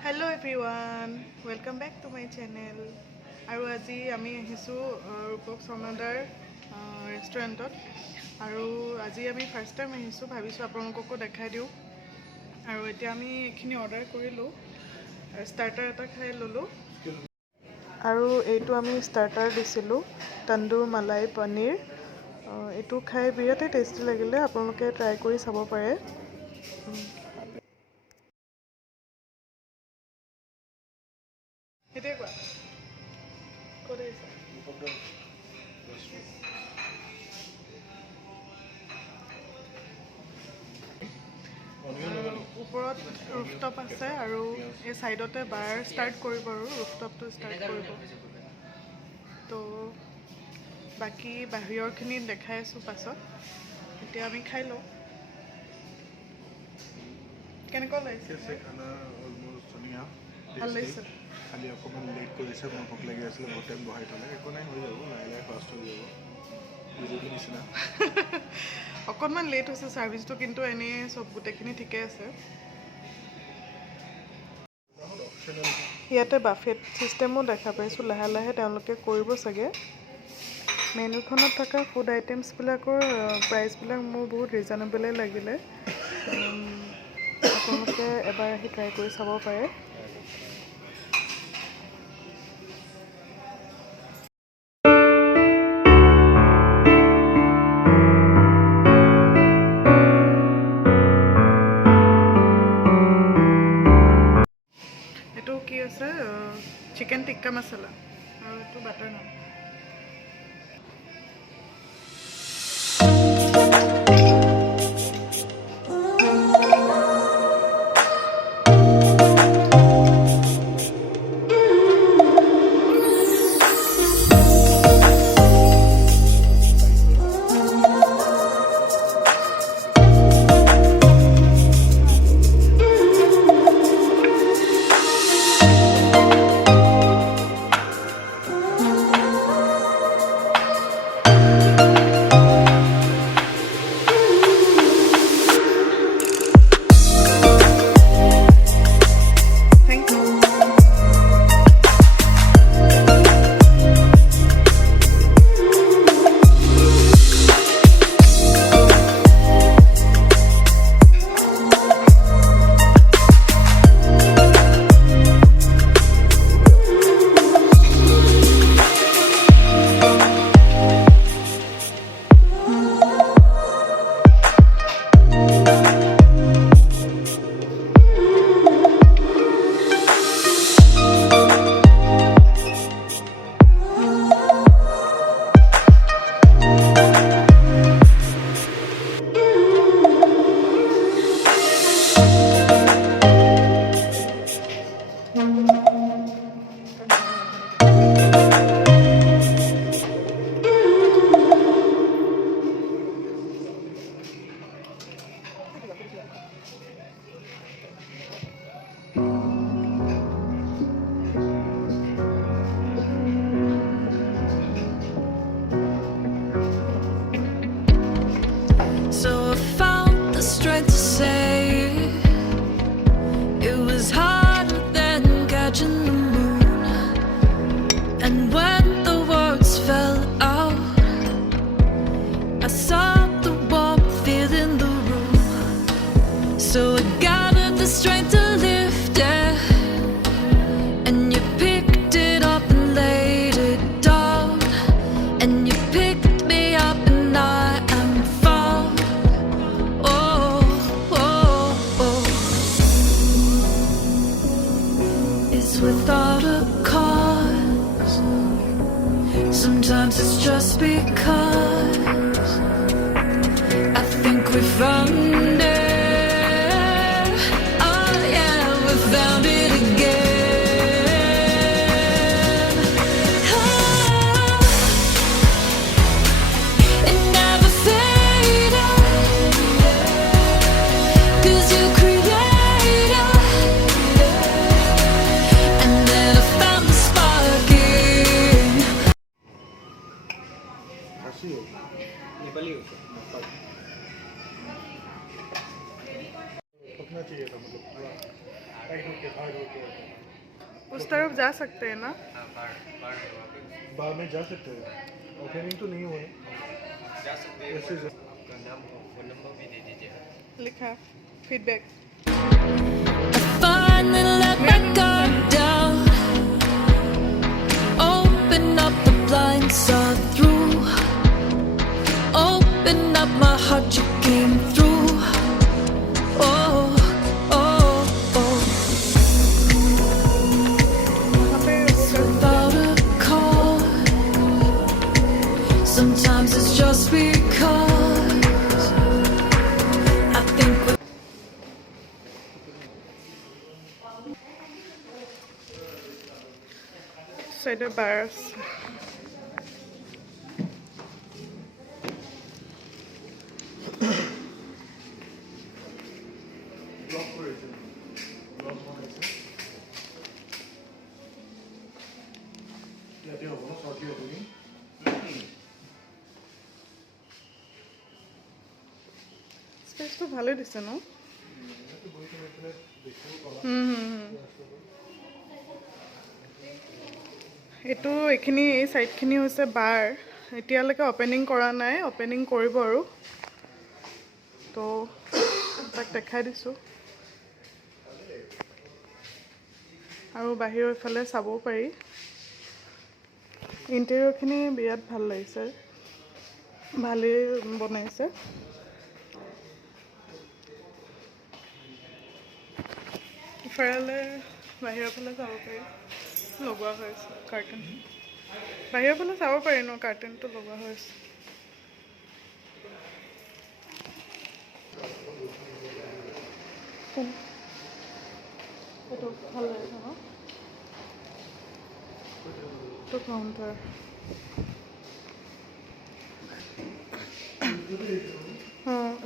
Hello everyone, welcome back to my channel. আৰু আজি আমি আহিছোঁ ৰূপক শৰ্মাদাৰ ৰেষ্টুৰেণ্টত আৰু আজি আমি ফাৰ্ষ্ট টাইম আহিছোঁ ভাবিছোঁ আপোনালোককো দেখাই দিওঁ আৰু এতিয়া আমি এইখিনি অৰ্ডাৰ কৰিলোঁ ষ্টাৰ্টাৰ এটা খাই ল'লোঁ আৰু এইটো আমি ষ্টাৰ্টাৰ দিছিলোঁ তন্দুৰ মালাই পনীৰ এইটো খাই বিৰাটেই টেষ্টি লাগিলে আপোনালোকে ট্ৰাই কৰি চাব পাৰে Kita apa? Kau dah isa. ওপৰত ৰুফটপ আছে আৰু এই সাইডতে বাৰ ষ্টাৰ্ট কৰিব আৰু ৰুফটপটো ষ্টাৰ্ট কৰিব তো বাকি বাহিৰৰখিনি দেখাই আছোঁ পাছত এতিয়া আমি খাই লওঁ কেনেকুৱা লাগিছে খানা অলমোষ্ট ধুনীয়া ভাল লাগিছে খালি অকণমান লেট কৰিছে মোৰ ভোক লাগি আছিলে বহুত টাইম বহাই থ'লে একো নাই হৈ যাব লাহে লাহে ফাষ্ট হৈ যাব বিজুলী নিচিনা অকণমান লেট হৈছে ছাৰ্ভিচটো কিন্তু এনেই চব গোটেইখিনি ঠিকে আছে ইয়াতে বাফেট ছিষ্টেমো দেখা পাইছোঁ লাহে লাহে তেওঁলোকে কৰিব চাগে মেনুখনত থকা ফুড আইটেমছবিলাকৰ প্ৰাইচবিলাক মোৰ বহুত ৰিজনেবলেই লাগিলে আপোনালোকে এবাৰ আহি ট্ৰাই কৰি চাব পাৰে কি আছে চিকেন টিক্কা মছলা আৰু এইটো butter naan So I gathered the strength to lift it, and you picked it up and laid it down, and you picked me up and I am found. Oh, oh, oh. It's without a cause. Sometimes it's just because I think we found it. उस तरफ जा सकते हैं ना? बार में जा सकते हैं, ओपनिंग तो नहीं हुआ है। जा सकते हैं, ऐसे नाम फोन नंबर भी दे दीजिए। लिखा feedback. Finally let my guard down, open up the blinds, saw through, open up my heart, you came through. Oh, oh, oh. Without a call, sometimes it's just because I think साइडे बारस block করেছে, block বানাইছে। ইয়াতে হ'ব ন চৰ্টি opening. স্পেচটো ভালেই দিছে ন? ইয়াতে বহি কিনে এইফালে দেখিব পালা। এইটো এইখিনি এই সাইডখিনি হৈছে বাৰ। এতিয়ালৈকে অপেনিং কৰা নাই, অপেনিং কৰিব আৰু। তো তাক দেখাই দিছোঁ। আৰু বাহিৰৰ ইফালে চাবও পাৰি। ইণ্টেৰিয়ৰখিনি বিৰাট ভাল লাগিছে, ভালেই বনাইছে। ইফালে বাহিৰৰ ফালে চাব পাৰি, লগোৱা হৈ আছে কাৰ্টেন। বাহিৰৰ ফালে চাব পাৰি ন, কাৰ্টেনটো লগোৱা হৈ আছে। এইটো ভাল লাগিছে ন? এইটো কাউণ্টাৰ।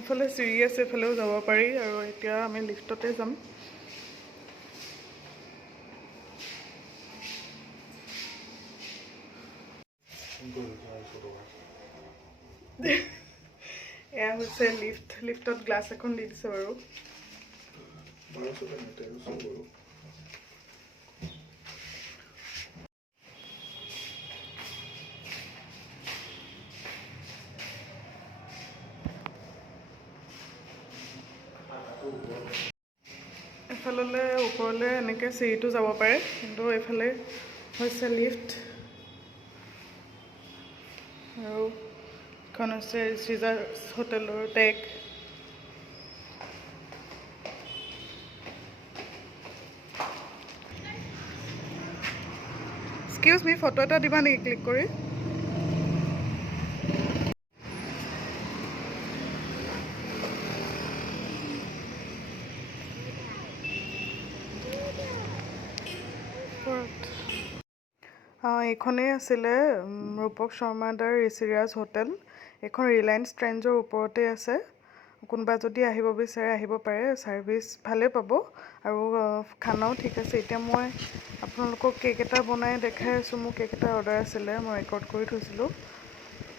এফালে চিৰি আছে, এফালেও যাব পাৰি। আৰু এতিয়া আমি লিফ্টতে যাম। এয়া হৈছে লিফ্ট। লিফ্টত গ্লাছ এখন দি দিছে বাৰু। এফাললৈ ওপৰলৈ এনেকৈ চিৰিটো যাব পাৰে, কিন্তু এইফালে হৈছে লিফ্ট। আৰু এখন হৈছে ৰিচিৰাজ হোটেলৰ টেগ। এক্সকিউজ মি, ফটো এটা দিবা নেকি ক্লিক কৰি? এইখনেই আছিলে ৰূপক শৰ্মাদাৰ ঋষিৰাজ হোটেল। এইখন ৰিলায়েন্স ট্ৰেণ্ডছৰ ওপৰতে আছে। কোনোবা যদি আহিব বিচাৰে আহিব পাৰে, ছাৰ্ভিচ ভালেই পাব আৰু খানাও ঠিক আছে। এতিয়া মই আপোনালোকক কেক এটা বনাই দেখাই আছোঁ। মোৰ কেক এটা অৰ্ডাৰ আছিলে, মই ৰেকৰ্ড কৰি থৈছিলোঁ।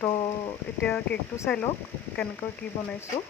তো এতিয়া কেকটো চাই লওক কেনেকৈ কি বনাইছোঁ।